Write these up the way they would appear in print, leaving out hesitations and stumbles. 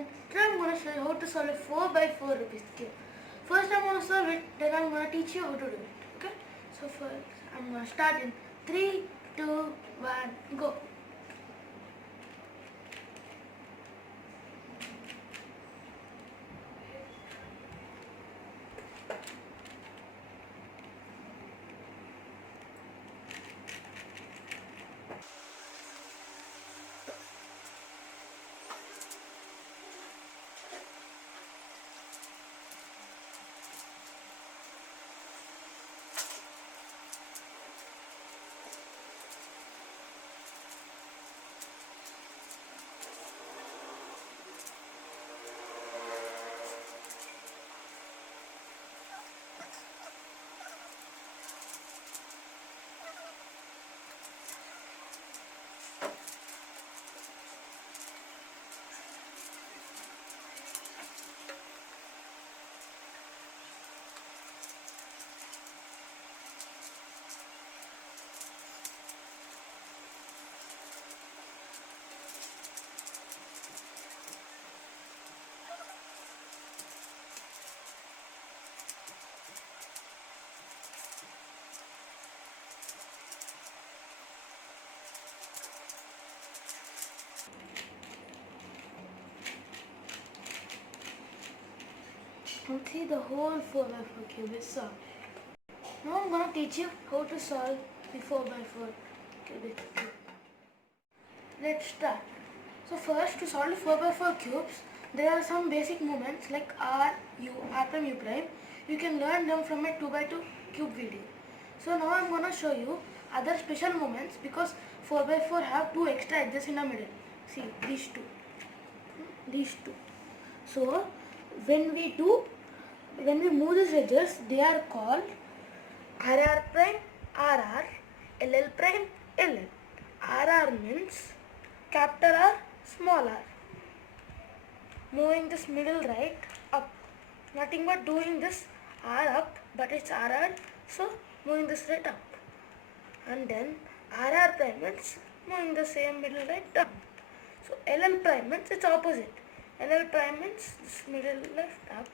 and today I'm going to show you how to solve a 4 by 4 Rubik's Cube. First I'm going to solve it, then I'm going to teach you how to do it. Okay? So first I'm going to start in 3, 2, 1, go. Now see, the whole 4 by 4 cube is solved. Now I'm going to teach you how to solve the 4 by 4 Rubik's Cube. Let's start. So first, to solve the 4 by 4 cubes, there are some basic movements like R, U, R prime, U prime. You can learn them from a 2 by 2 cube video. So now I'm going to show you other special movements because 4 by 4 have 2 extra edges in the middle. See, these two. So when we move these edges, they are called RR prime, RR, LL prime, LL. RR means capital R, small r. Moving this middle right up. Nothing but doing this R up, but it's RR, so moving this right up. And then RR prime means moving the same middle right down. So LL prime means it's opposite. LL prime means this middle left up.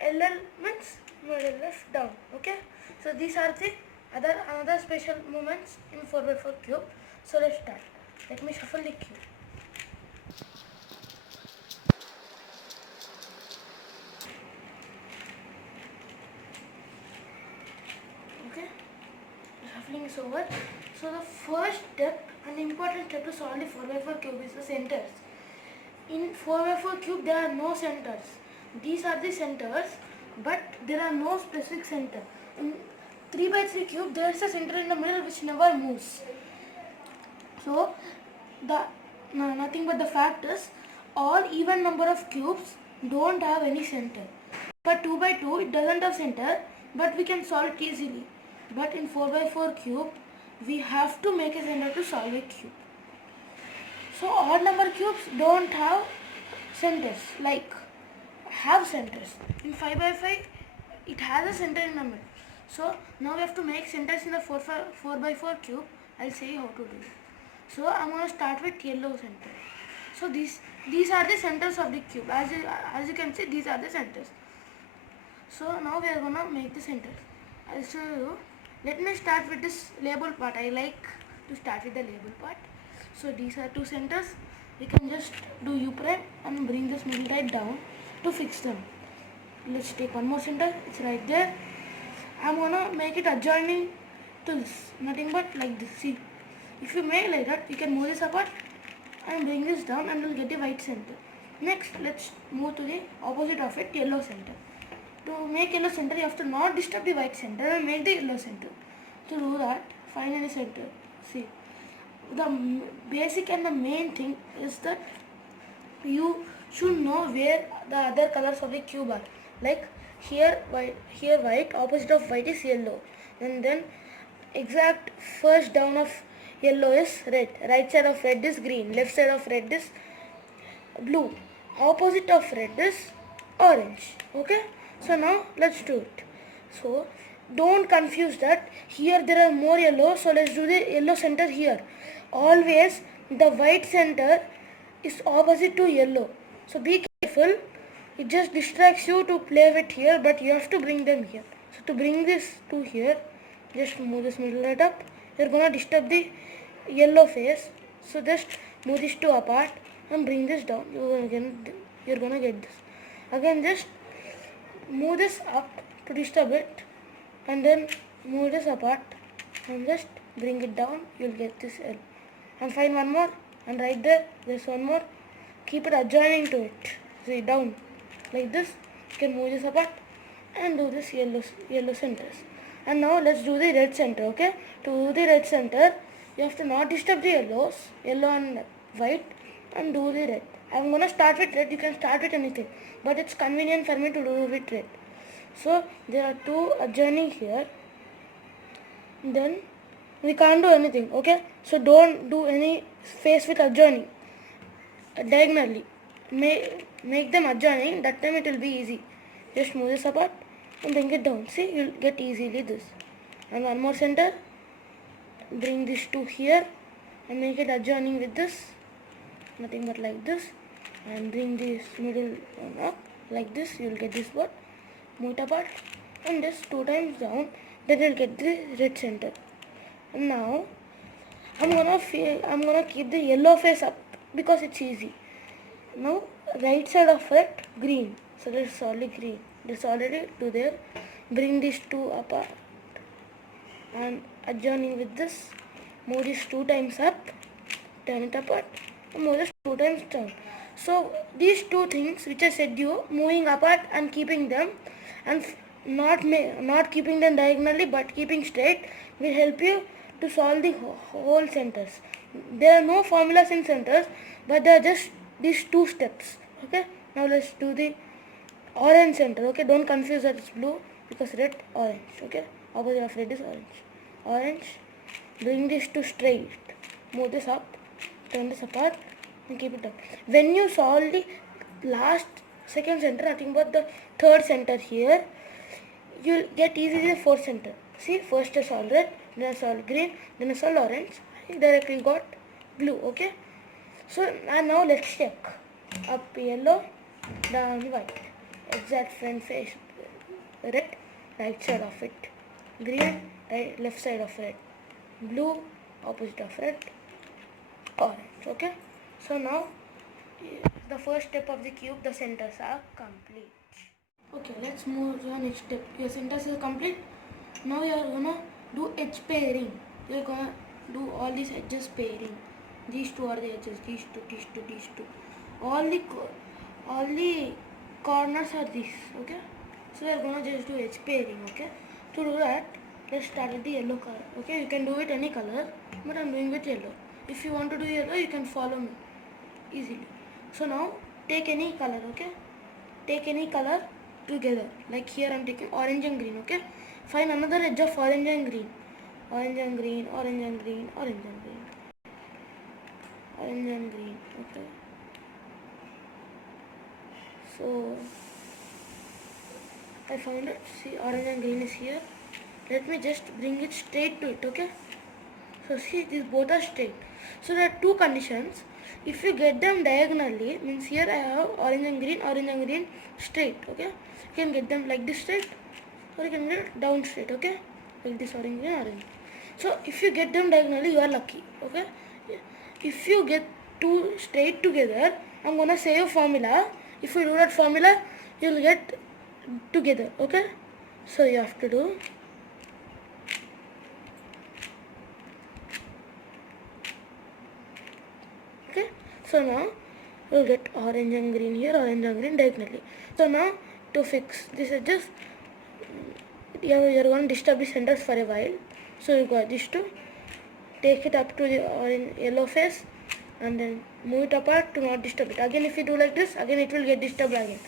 LL means middle left down. Okay? So these are the another special movements in 4 by 4 cube. So let's start. Let me shuffle the cube. Okay? Shuffling is over. So the first step and important step to solve the 4 by 4 cube is the centers. In 4 by 4 cube there are no centers. These are the centers, but there are no specific center. In 3 by 3 cube there is a center in the middle which never moves. So nothing but the fact is all even number of cubes don't have any center. But 2 by 2 it doesn't have center, but we can solve it easily. But in 4 by 4 cube we have to make a center to solve a cube. So odd number cubes don't have centers, like have centers. In 5 by 5 it has a center in the middle. So now we have to make centers in the 4 by 4 cube. I'll say how to do it. So I'm going to start with yellow center. So these are the centers of the cube. As you can see, these are the centers. So now we are going to make the centers. I'll show you. Let me start with this label part. I like to start with the label part. So these are two centers. We can just do U prime and bring this middle right down to fix them. Let's take one more center. It's right there. I'm gonna make it adjoining to this. Nothing but like this. See, if you make like that, you can move this apart and bring this down and you'll get the white center. Next, let's move to the opposite of it, yellow center. To make yellow center, you have to not disturb the white center and make the yellow center. To do that, find any center. See, the basic and the main thing is that you should know where the other colors of the cube are. Like here white, opposite of white is yellow, and then exact first down of yellow is red, right side of red is green, left side of red is blue, opposite of red is orange. Okay, so now let's do it. So don't confuse that. Here there are more yellow, so let's do the yellow center here. Always the white center is opposite to yellow. So be careful. It just distracts you to play with here, but you have to bring them here. So to bring this to here, just move this middle right up. You're gonna disturb the yellow face. So just move these two apart and bring this down. You're gonna get this. Again, just move this up to disturb it, and then move this apart and just bring it down. You'll get this L. And find one more, and right there's one more. Keep it adjoining to it. See, down like this. You can move this apart and do this yellow centers. And now let's do the red center. Okay, to do the red center, you have to not disturb the yellow and white, and do the red. I'm gonna start with red. You can start with anything, but it's convenient for me to do with red. So there are two adjoining here. Then we can't do anything. Okay, so don't do any face with adjoining diagonally. Make them adjoining. That time it will be easy. Just move this apart and bring it down. See, you'll get easily this. And one more center. Bring this to here and make it adjoining with this. Nothing but like this. And bring this middle one up like this. You'll get this one. Move it apart and just 2 times down. Then you'll get the red center. And now I'm gonna keep the yellow face up because it's easy. Now right side of it green. So that's solid green. That's already two there. Bring these two apart and adjoining with this. Move this 2 times up. Turn it apart and move this 2 times down. So these two things which I said you, moving apart and keeping them, and not keeping them diagonally but keeping straight, will help you to solve the whole centers. There are no formulas in centers, but there are just these 2 steps. Okay, now let's do the orange center. Okay, don't confuse that it's blue because red, orange. Okay, opposite of red is orange. Orange, bring this to straight. Move this up, turn this apart and keep it down. When you solve the second center, nothing but the third center here, you'll get easily the fourth center. See, first I solved red, then I solved green, then I solved orange. I directly got blue. Okay, so and now let's check. Up yellow, down white. Exact front face red, right side of it green, left side of red blue, opposite of red orange. Okay, so now the first step of the cube, the centers are complete. Okay, let's move to the next step. Your centers is complete. Now you are gonna do edge pairing. You are gonna do all these edges pairing. These two are the edges. These two, these two, these two. All the corners are these. Okay. So we are gonna just do edge pairing. Okay. To do that, let's start with the yellow color. Okay. You can do it any color, but I'm doing with yellow. If you want to do yellow, you can follow me easily. So now take any color. Okay. Take any color together. Like here I'm taking orange and green. Okay. Find another edge of orange and green. Orange and green, orange and green, orange and green. Orange and green. Okay. So I found it. See, orange and green is here. Let me just bring it straight to it. Okay. So see, these both are straight. So there are 2 conditions. If you get them diagonally, means here I have orange and green straight. Okay. You can get them like this straight, or you can get it down straight. Okay. Like this orange and orange. So if you get them diagonally, you are lucky. Okay. If you get 2 straight together, I'm gonna say a formula. If you do that formula, you'll get together. Okay. So you have to do okay. So now you'll get orange and green here, orange and green diagonally. So now to fix this is just you're going to disturb the centers for a while. So you got this to take it up to the orange yellow face and then move it apart to not disturb it. Again, if you do like this, again it will get disturbed again.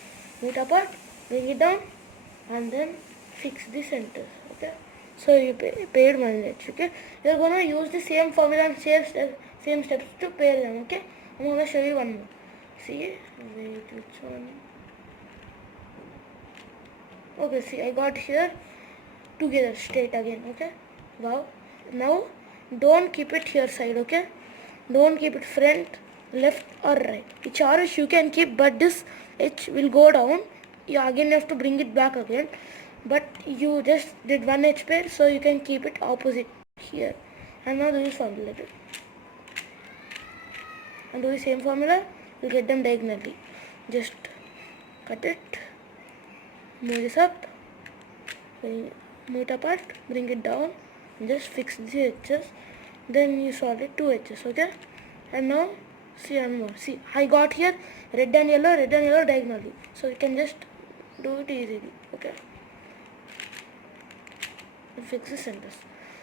Move it apart, bring it down, and then fix the centers. Okay. So you paired one edge. Okay. You're gonna use the same formula and same steps to pair them. Okay. I'm gonna show you one more. See, wait, which one? Okay. See, I got here together straight again. Okay. Wow. Now don't keep it here side. Okay. Don't keep it front left or right, whichever you can keep, but this edge will go down. You again have to bring it back again, but you just did one edge pair, so you can keep it opposite here. And now do this formula and do the same formula. You get them diagonally. Just cut it, move this up, move it apart, bring it down, and just fix the edges. Then you solve it two edges, okay? And now see one more. See, I got here red and yellow diagonally, so you can just do it easily, okay? And fix the centers.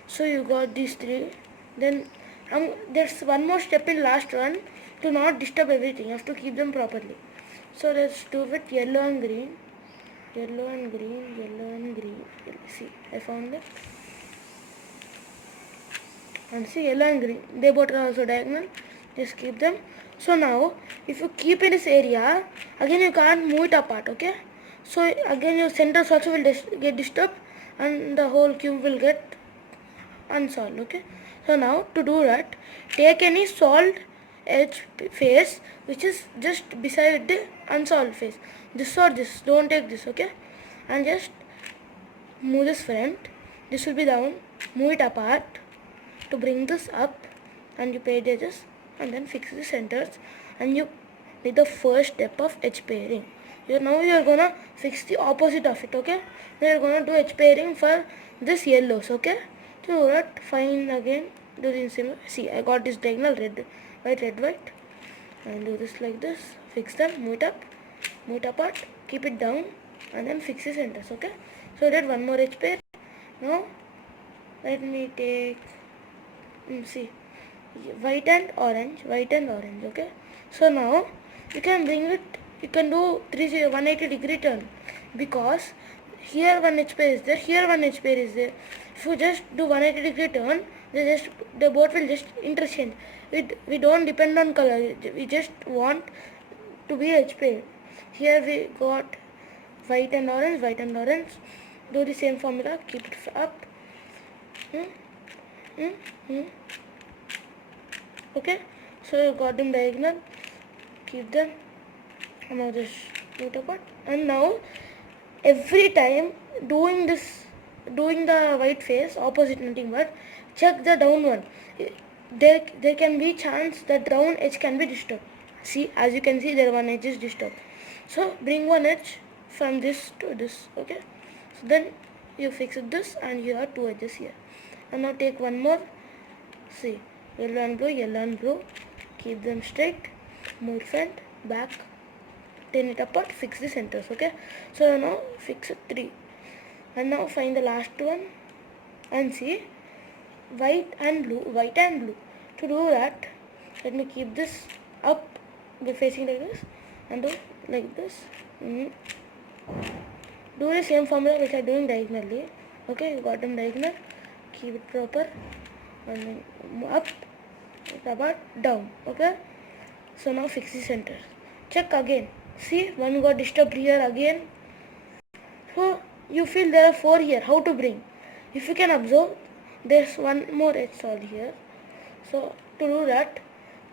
So you got these three. Then there's one more step in last one to not disturb everything. You have to keep them properly. So let's do it yellow and green. Yellow and green, yellow and green. See, I found it. And see, yellow and green, they both are also diagonal. Just keep them. So now, if you keep in this area, again you can't move it apart, okay? So again your centers also will get disturbed, and the whole cube will get unsolved, okay? So now to do that, take any solved edge face which is just beside the unsolved face. This or this, don't take this, okay? And just move this front, this will be down, move it apart to bring this up, and you pair the edges and then fix the centers, and you did the first step of edge pairing. Now you are gonna fix the opposite of it, okay? Now you are gonna do edge pairing for this yellows, okay? To do that, fine again, do the same. See, I got this diagonal red, white, and do this like this, fix them, move it up, move it apart, keep it down, and then fix the centers, okay? So I did one more edge pair. Now let me take, see, white and orange, okay? So now you can bring it, you can do 180-degree turn, because here one edge pair is there, here one edge pair is there. If you just do 180-degree turn, they both will just interchange. We don't depend on color, we just want to be edge pair. Here we got white and orange. Do the same formula, keep it up. Okay, so you got them diagonal, keep them, and now just put it apart. And now every time doing the white face opposite, nothing but check the down one. There can be chance that down edge can be disturbed. See, as you can see, there one edge is disturbed. So bring one edge from this to this, okay? So then you fix this, and you have two edges here. And now take one more. See, yellow and blue, keep them straight, move front, back, turn it apart, fix the centers, okay? So now fix it 3. And now find the last one, and see, white and blue. To do that, let me keep this up, facing like this, and do like this. Do the same formula which I am doing diagonally, okay? You got them diagonal, keep it proper, and then up, apart, down, okay? So now fix the center, check again. See, one got disturbed here again. So you feel there are 4 here. How to bring? If you can observe, there's one more edge solved here. So to do that,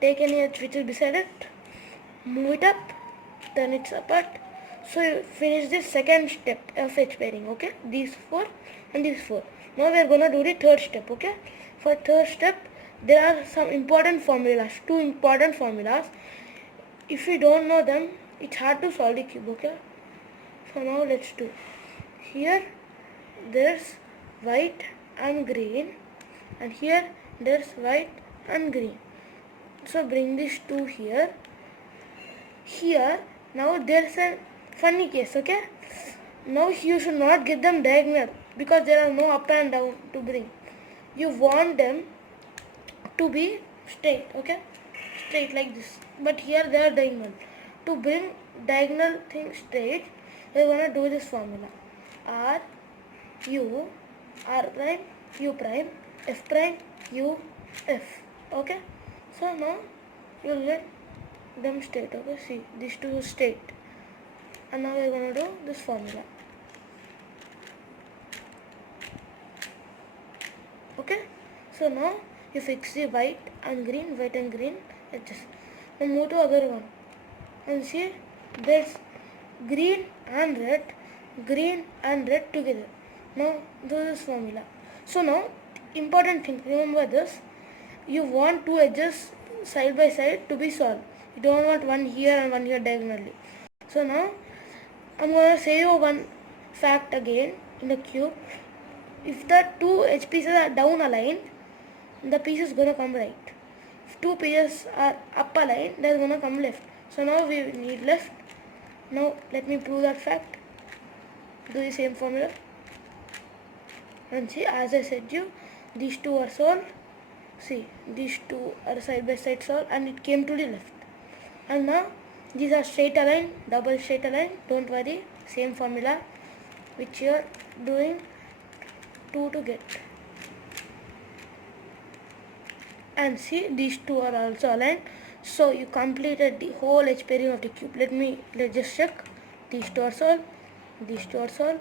take any edge which is beside it, move it up, turn it apart. So you finish this second step of edge pairing, okay? These 4 and these 4. Now we are gonna do the third step, okay? For third step, there are some important formulas, 2 important formulas. If you don't know them, it's hard to solve the cube, okay? So now let's do. Here there's white and green, and here there's white and green. So bring these 2 here. Here, now there's a funny case, okay? Now you should not get them diagonal, because there are no up and down to bring. You want them to be straight, okay? Straight like this. But here they are diagonal. To bring diagonal thing straight, we're gonna do this formula: R prime, U prime, F prime, U, F. Okay? So now you'll get them straight, okay? See, these 2 straight. And now we're gonna do this formula. Okay? So now you fix the white and green edges. Now move to other one and see there's green and red together. Now do this formula. So now important thing, remember this, you want two edges side by side to be solved. You don't want one here and one here diagonally. So now I'm gonna say you one fact again in the cube. If the two edge pieces are down aligned, the piece is gonna come right. If two pieces are up aligned, they're gonna come left. So now we need left. Now let me prove that fact. Do the same formula. And see, as I said you, these two are solved. See, these two are side by side solved and it came to the left. And now these are straight aligned, double straight aligned. Don't worry, same formula which you are doing 2 to get. And see, these two are also aligned. So you completed the whole edge pairing of the cube. Let's just check. These two are solved. These two are solved.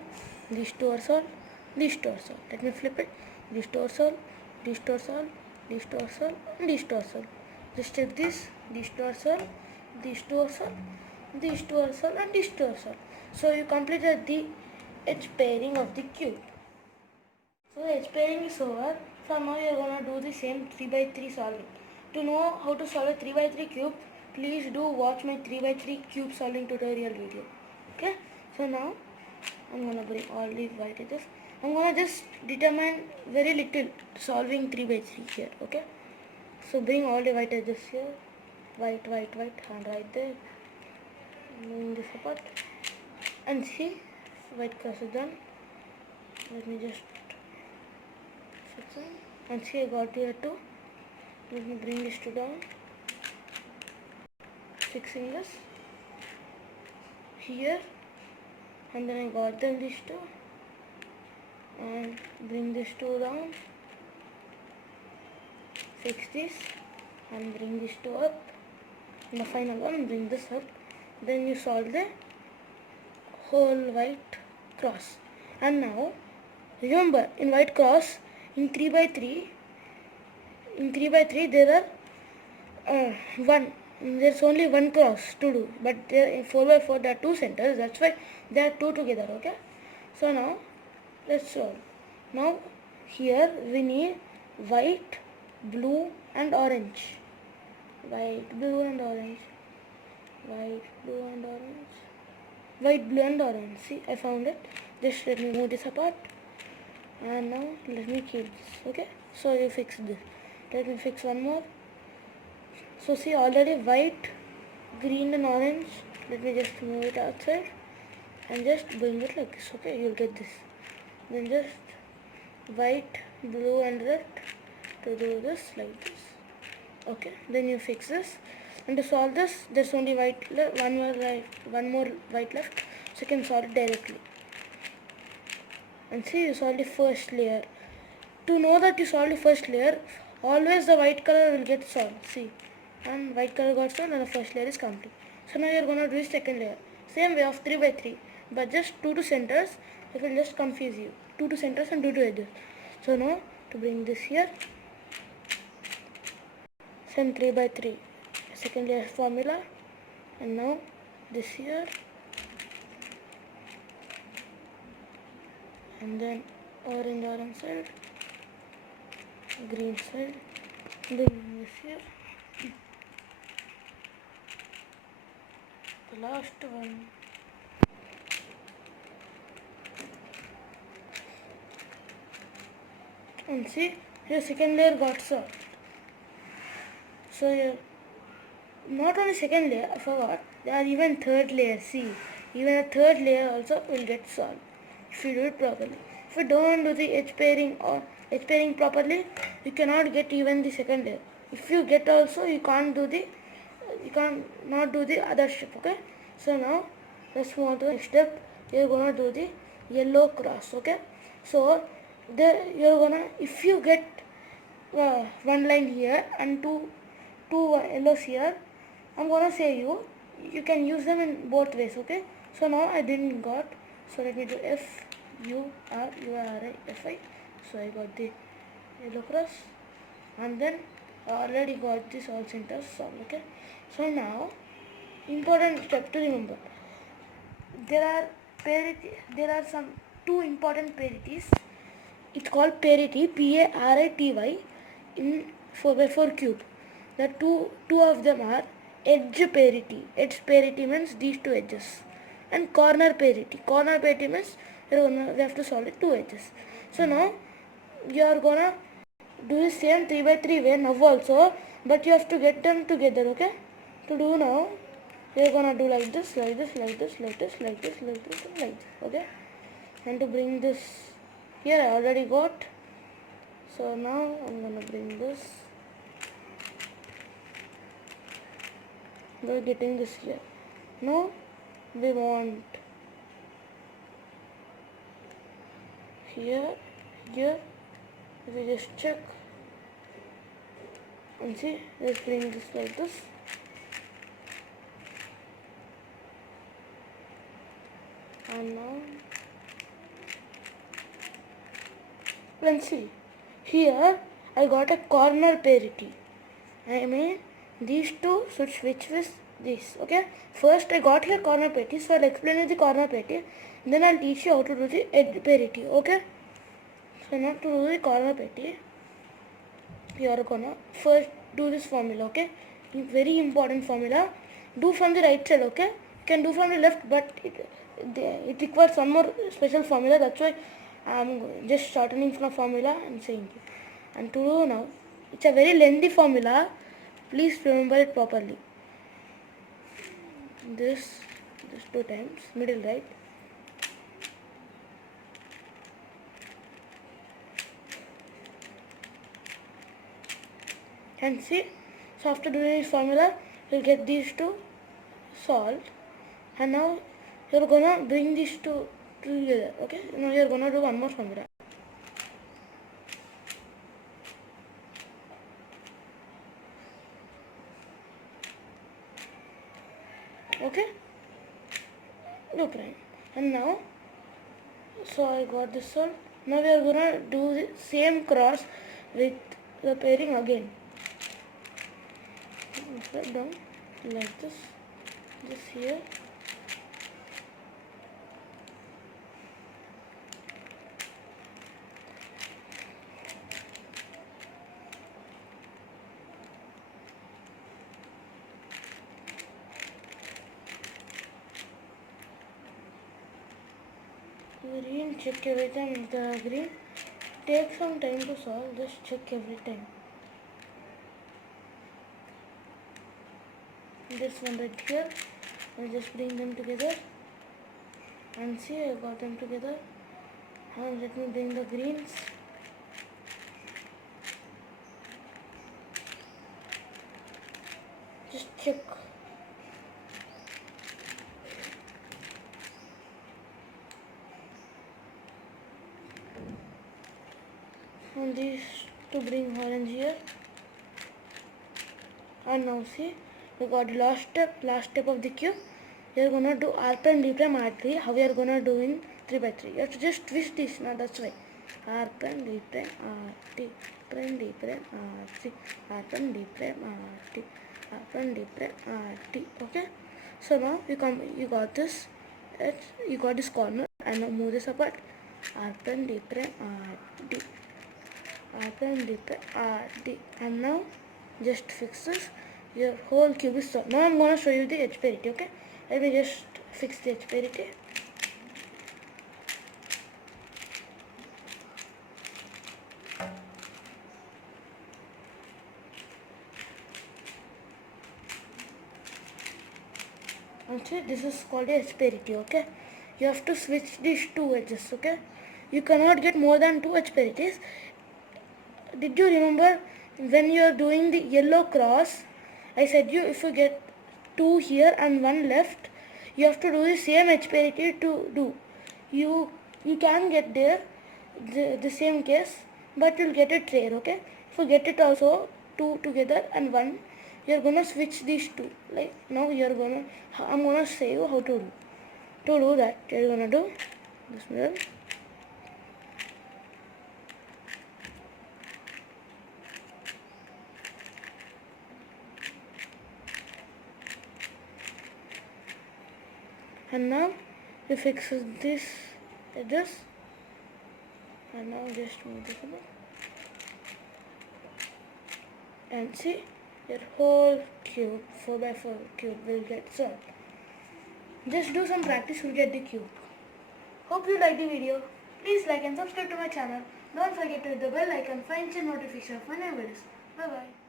These two are solved. These two are solved. Let me flip it. These two are solved. These two are solved. These two are solved. And these two are solved. Just check this. These two are solved. These two are solved. These two are solved. And these two are solved. So you completed the edge pairing of the cube. So the edge pairing is over. So now you are going to do the same 3 by 3 solving. To know how to solve a 3 by 3 cube, please do watch my 3 by 3 cube solving tutorial video. Okay. So now I'm going to bring all the white edges. I'm going to just determine very little solving 3 by 3 here. Okay. So bring all the white edges here. White and right there. Moving this apart. And see, white cross is done. Let me just fix it. And see, I got here too. Let me bring this two down. Fixing this here. And then I got them these two. And bring this two down. Fix this. And bring this two up. And the final one, bring this up. Then you solve the whole white cross. And now, remember, in white cross, in 3 by 3 there are there's only one cross to do, but there in 4 by 4 there are two centers, that's why there are two together. Okay, so now let's solve. Now here we need white, blue and orange. White, blue and orange. White, blue and orange. White, blue and orange. See, I found it. Just let me move this apart. And now let me keep this. Okay, so you fix this. Let me fix one more. So see, already white, green and orange. Let me just move it outside and just bring it like this. Okay, you'll get this. Then just white, blue and red to do this like this. Okay, then you fix this. And to solve this, there's only one more white left, so you can solve it directly. And see, you solve the first layer. To know that you solve the first layer, always the white color will get solved. See, and white color got solved and the first layer is complete. So now you are going to do the second layer. Same way of 3 by 3, but just 2 to centers. It will just confuse you. 2 to centers and 2 to edges. So now to bring this here, same 3 by 3. Second layer formula, and now this here, and then orange side, green side, then this here, the last one. And see, your second layer got solved. So here, not only second layer, I forgot, there are even third layer. See, even a third layer also will get solved if you do it properly. If you don't do the edge pairing or edge pairing properly, you cannot get even the second layer. If you get also, you can't not do the other step. Okay, so now let's move on to the next step. You're gonna do the yellow cross. Okay, so you're gonna, if you get one line here and two yellows here, I'm gonna say you can use them in both ways. Okay, so now I didn't got, so let me do FURURIFI. So I got the yellow cross, and then Already got this all centers solved. Okay, so now important step to remember. There are some two important parities. It's called parity, Parity, in 4x4 cube. The two of them are edge parity. Edge parity means these two edges, and corner parity. Corner parity means we have to solve it two edges. So now you are gonna do the same 3x3 way now also, but you have to get them together. Okay. To do now, we are gonna do like this, like this, like this, like this, like this, like this, and like this. Okay. And to bring this here, I already got. So now I'm gonna bring this. We're getting this here. Now we want here. We just check and see. Let's bring this like this. And now let's see. Here I got a corner parity. I mean these two should switch with this. Okay. First I got here corner parity, so I'll explain you the corner parity. Then I'll teach you how to do the edge parity. Okay. So now to do the corner parity, you are gonna first do this formula. Okay. Very important formula. Do from the right side. Okay. You can do from the left, but it requires one more special formula. That's why I'm just shortening the formula and saying it. And to do now, it's a very lengthy formula. Please remember it properly. This two times, middle right. And see, so after doing this formula, you'll get these two solved. And now you're gonna bring these two together. Okay, now you're gonna do one more formula. Okay, no prime. And now, so I got this one. Now we are gonna do the same cross with the pairing again. Step down like this here. Green, check every time. The green takes some time to solve. Just check every time. This one right here, I'll just bring them together and see, I got them together. And let me bring the greens. Just check. And these to bring orange here. And now see, we got the last step of the cube. We are gonna do R prime D prime R3. How we are gonna do in 3x3? You have to just twist this now. That's why R prime D prime R3 prime D prime R3 R prime D prime R3 R prime D prime R3. Okay. So now you got this. You got this corner, and now move this apart. R prime D prime RD R prime D prime RD, and now just fix this. Your whole cube is solved. Now I'm going to show you the edge parity. Okay, let me just fix the edge parity. Okay, this is called edge parity. Okay, you have to switch these two edges. Okay, you cannot get more than two edge parities. Did you remember when you are doing the yellow cross? I said you, if you get two here and one left, you have to do the same edge parity to do. You can get there the same case, but you'll get it rare. Okay, if you get it also two together and one, you're gonna switch these two. Like now I'm gonna say you how to do. To do that, you're gonna do this mirror. And now you fix this edges, and now just move this a bit. And see, your whole cube, 4x4 cube will get solved. Just do some practice, you'll get the cube. Hope you liked the video. Please like and subscribe to my channel. Don't forget to hit the bell icon for instant notification of my new videos. Bye bye.